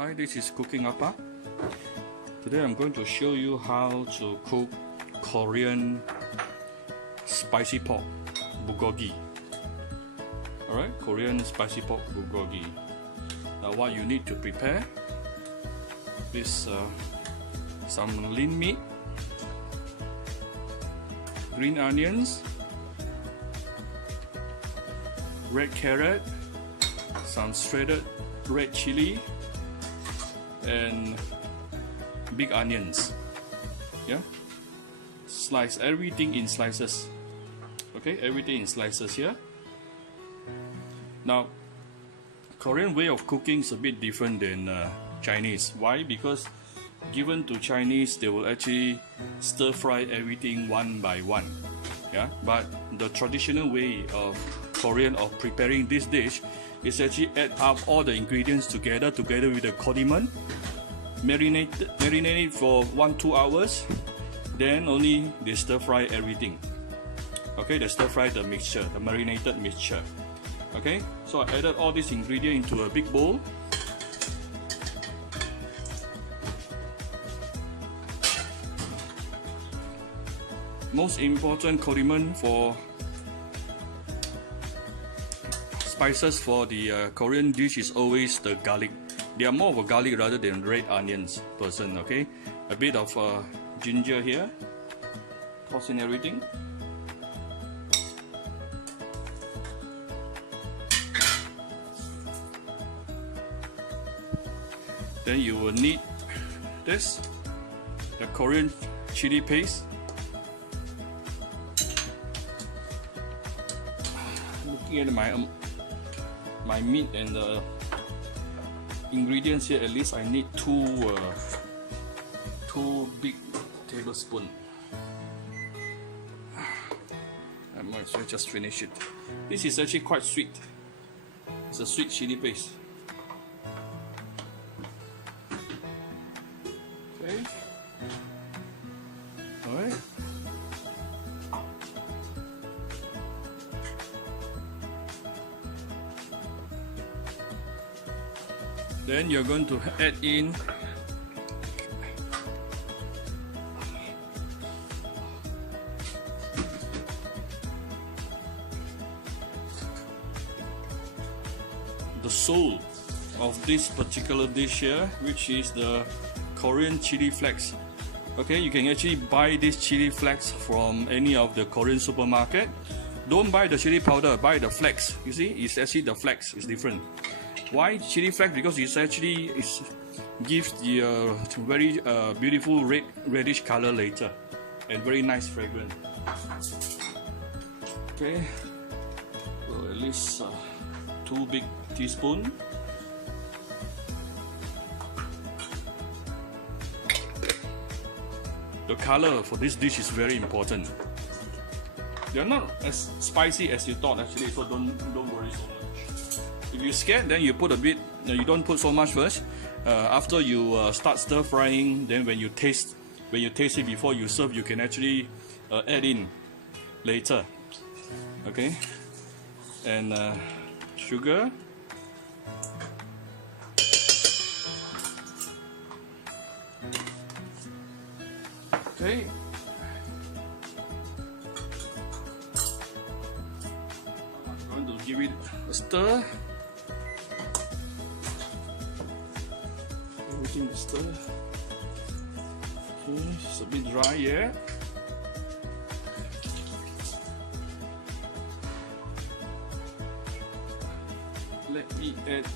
Hi, this is Cooking Appa. Today I'm going to show you how to cook Korean spicy pork bulgogi. Alright, Korean spicy pork bulgogi. Now what you need to prepare is some lean meat, green onions, red carrot, some shredded red chili, and big onions. Yeah, slice everything in slices. Okay, everything in slices here. Now, Korean way of cooking is a bit different than Chinese. Why? Because given to Chinese, they will actually stir fry everything one by one. Yeah, but the traditional way of Korean of preparing this dish is actually add up all the ingredients together with the condiment, marinate it for 1-2 hours, then only they stir fry everything. Okay, they stir fry the mixture, the marinated mixture. Okay, so I added all these ingredients into a big bowl. Most important condiment for spices for the Korean dish is always the garlic. They are more of a garlic rather than red onions person. Okay, a bit of ginger here. Toss in everything. Then you will need this, the Korean chili paste. Looking at my meat and the ingredients here, at least I need two big tablespoons. I might as well just finish it. This is actually quite sweet. It's a sweet chili paste. Okay. Alright. Then you're going to add in the soul of this particular dish here, which is the Korean chili flakes. Okay, you can actually buy this chili flakes from any of the Korean supermarket. Don't buy the chili powder, buy the flakes. You see, it's actually the flakes is different. Why chili flakes? Because it's actually gives the very beautiful reddish color later, and very nice fragrance. Okay, so at least 2 big teaspoons. The color for this dish is very important. They're not as spicy as you thought actually, so don't worry so much. If you're scared, then you put a bit. You don't put so much first. After you start stir frying, then when you taste it before you serve, you can actually add in later. Okay, and sugar. Okay. I'm going to give it a stir. Everything is stir. Okay, it's a bit dry here. Let me add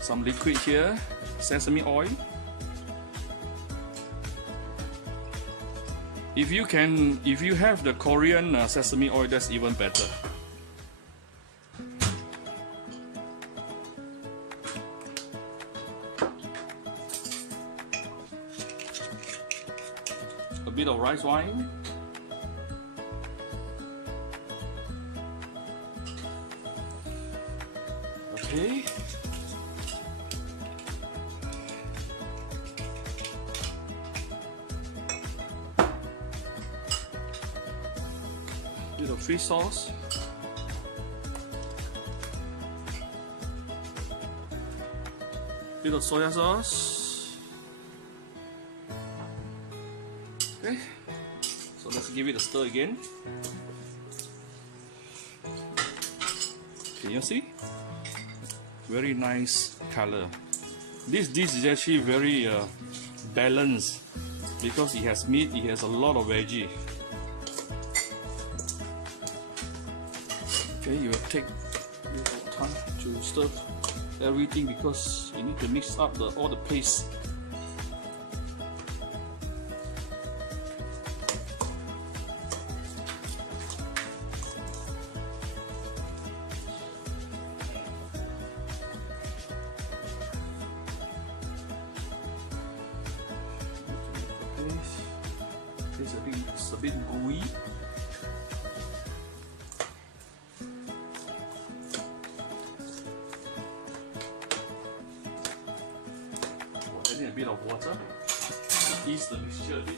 some liquid here, sesame oil. If you have the Korean sesame oil, that's even better. A bit of rice wine. Okay. Bit of fish sauce. bit of soya sauce. Okay, so let's give it a stir again. Can you see? Very nice color. This dish is actually very balanced because it has meat, it has a lot of veggie. Okay, you will take a bit of time to stir everything because you need to mix up all the paste. It's a bit gooey. Adding a bit of water to ease the mixture a bit.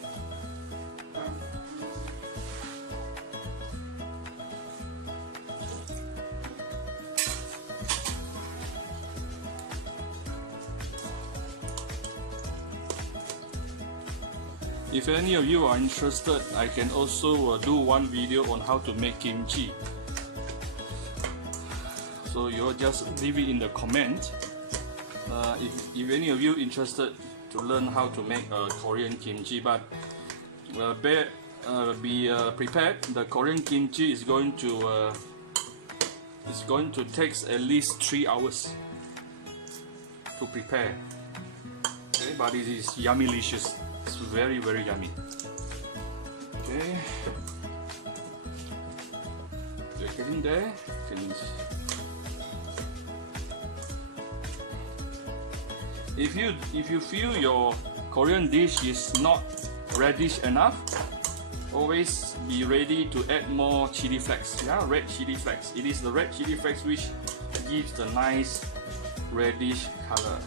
If any of you are interested, I can also do one video on how to make kimchi. So you'll just leave it in the comment. If any of you interested to learn how to make Korean kimchi, but be prepared. The Korean kimchi is going to take at least 3 hours to prepare. Okay, but it is yummylicious. It's very, very yummy. Okay, you're getting there. If you feel your Korean dish is not reddish enough, always be ready to add more chili flakes. Yeah, red chili flakes. It is the red chili flakes which gives the nice reddish color.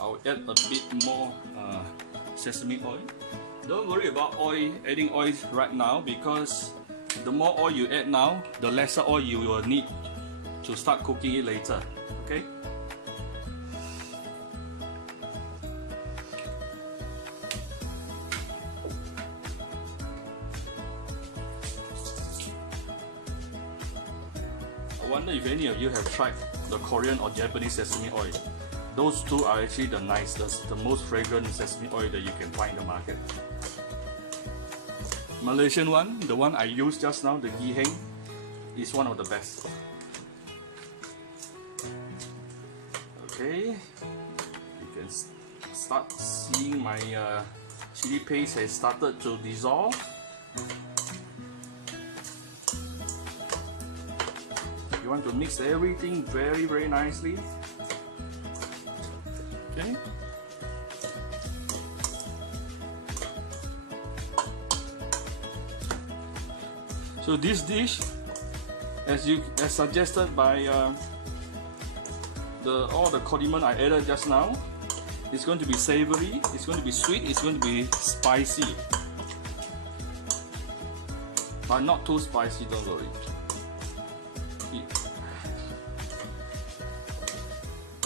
I'll add a bit more sesame oil. Don't worry about adding oil right now, because the more oil you add now, the lesser oil you will need to start cooking it later. Okay? I wonder if any of you have tried the Korean or Japanese sesame oil. Those two are actually the nicest, the most fragrant sesame oil that you can find in the market. Malaysian one, the one I used just now, the Giheng, is one of the best. Okay, you can start seeing my chili paste has started to dissolve. You want to mix everything very, very nicely. Okay. So this dish, as suggested by all the condiment I added just now, it's going to be savory, it's going to be sweet, it's going to be spicy, but not too spicy. Don't worry.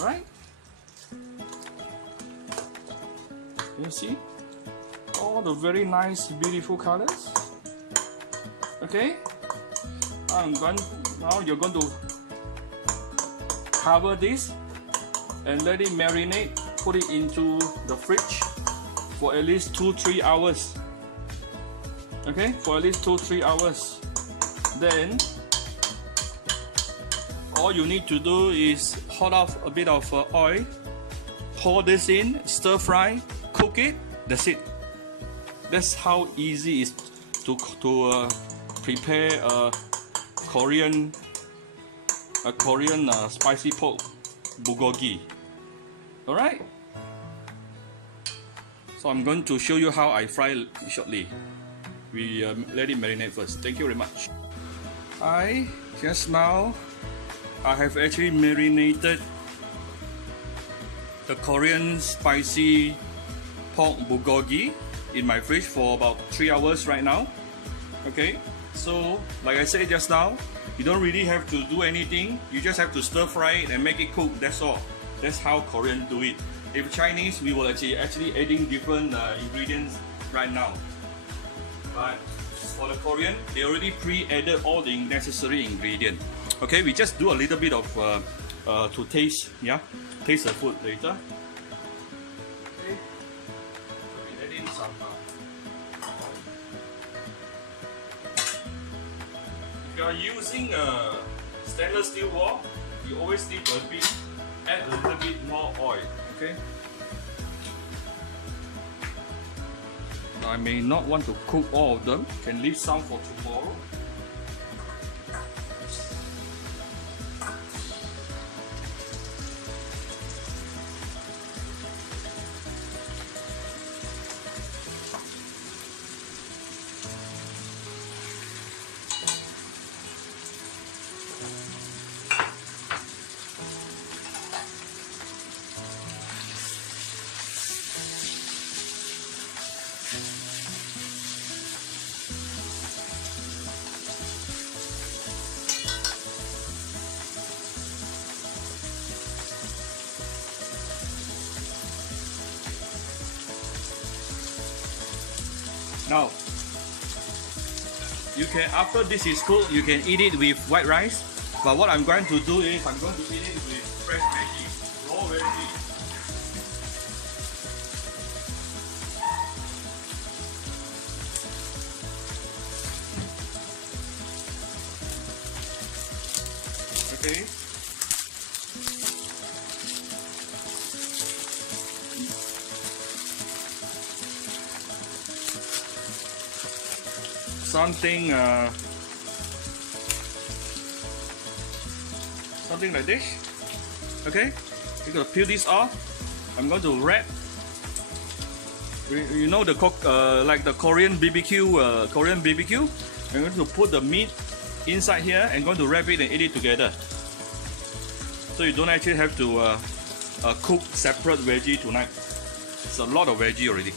Right? You see all the very nice, beautiful colors. Okay, now you're going to cover this and let it marinate. Put it into the fridge for at least 2-3 hours. Okay, for at least 2-3 hours. Then all you need to do is hot off a bit of oil, pour this in, stir fry, cook it. That's it. That's how easy it is to prepare a Korean spicy pork bulgogi. All right. So I'm going to show you how I fry shortly. We let it marinate first. Thank you very much. Just now I have actually marinated the Korean spicy pork bulgogi in my fridge for about 3 hours right now. Okay, so like I said just now, you don't really have to do anything. You just have to stir fry it and make it cook. That's all. That's how Korean do it. If Chinese, we will actually adding different ingredients right now. But for the Korean, they already pre-added all the necessary ingredients. Okay, we just do a little bit of to taste, yeah, taste the food later. Okay, so we add in some. If you are using a stainless steel wok, you always need add a little bit more oil. Okay. Now, I may not want to cook all of them. Can leave some for tomorrow. Now, you can, after this is cooked, you can eat it with white rice. But what I'm going to do is I'm going to eat it with fresh veggie, raw veggie. Okay. Something like this. Okay, you're gonna peel this off. I'm going to wrap. You know the like the Korean BBQ. I'm going to put the meat inside here and going to wrap it and eat it together. So you don't actually have to cook separate veggie tonight. It's a lot of veggie already.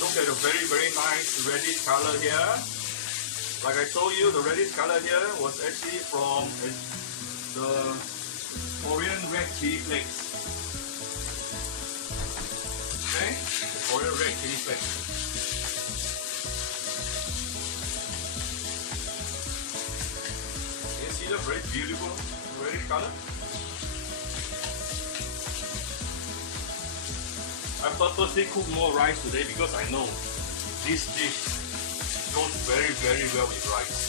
Look at the very nice reddish color here. Like I told you, the reddish color here was actually from the Korean red chili flakes. Okay, the Korean red chili flakes. You see the very beautiful reddish color? I purposely cook more rice today because I know this dish goes very well with rice.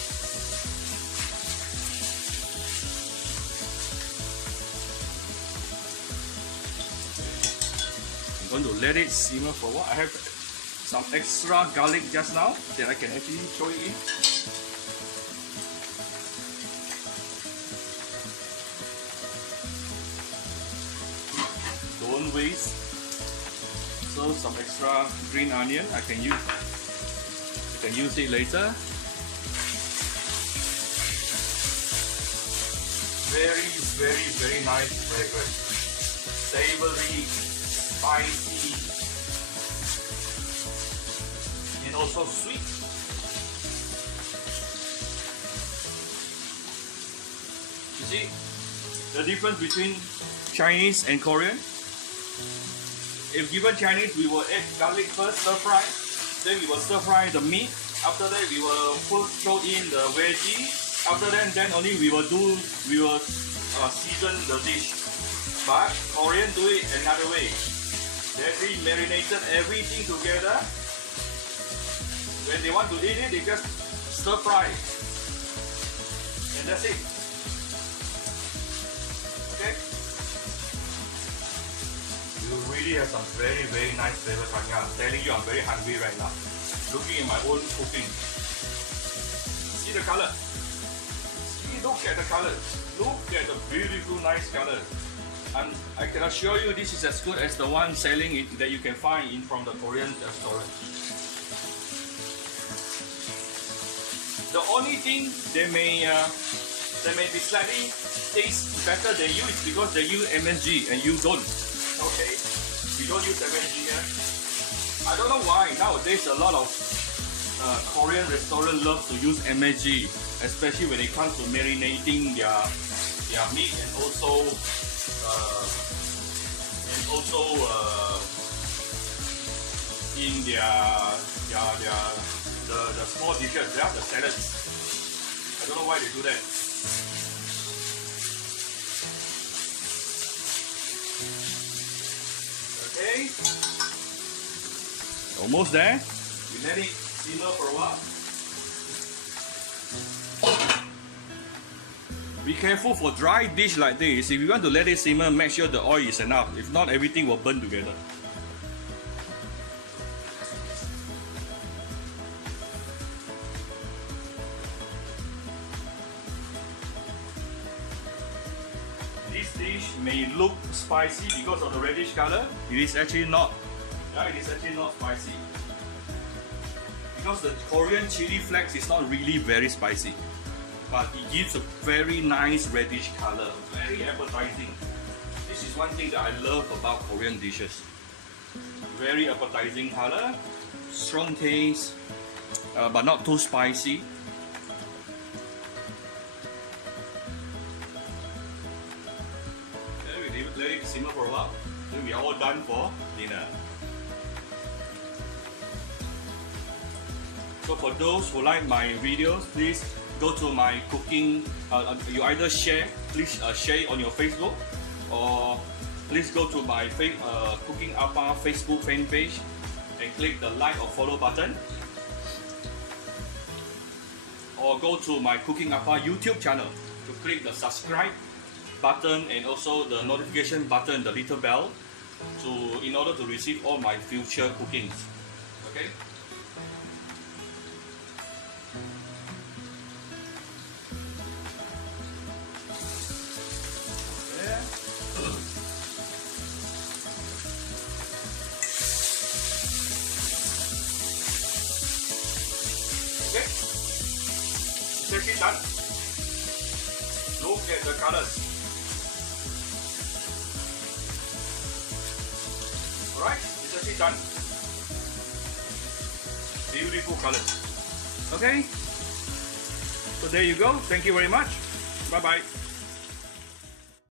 I'm going to let it simmer for a while. I have some extra garlic just now that I can actually throw it in. Don't waste. So some extra green onion I can use. You can use it later. Very nice fragrance. Savory, spicy, and also sweet. You see the difference between Chinese and Korean? If given Chinese, we will add garlic first, stir fry. Then we will stir fry the meat. After that, we will throw in the veggie. After that, then only we will season the dish. But Korean do it another way. They actually marinated everything together. When they want to eat it, they just stir fry. And that's it. Okay. You really have some very nice flavor coming out. I'm telling you, I'm very hungry right now. Looking at my own cooking. See the color? See, look at the color. Look at the beautiful, nice color. And I can assure you, this is as good as the one selling it that you can find in from the Korean restaurant. The only thing that they may be slightly taste better than you is because they use MSG and you don't. Okay, we don't use MSG here. I don't know why nowadays a lot of Korean restaurant love to use MSG, especially when it comes to marinating their meat and also in the small dishes, the salads. I don't know why they do that. Okay, almost there. We let it simmer for a while. Be careful for dry dish like this. If you want to let it simmer, make sure the oil is enough. If not, everything will burn together. This dish may look spicy because of the reddish color. It is actually not. It is actually not spicy. Because the Korean chili flakes is not really very spicy, but it gives a very nice reddish color, very appetizing. This is one thing that I love about Korean dishes. Very appetizing color, strong taste, but not too spicy. Let it simmer for a while. Then we are all done for dinner. So for those who like my videos, please go to my cooking. You either please share it on your Facebook, or please go to my Cooking Appa Facebook fan page and click the like or follow button, or go to my Cooking Appa YouTube channel to click the subscribe button and also the notification button, the little bell, in order to receive all my future cookings. Okay. Okay, it's actually done. Look at the colors. Alright, it's actually done. Beautiful colors. Okay, so there you go. Thank you very much. Bye bye.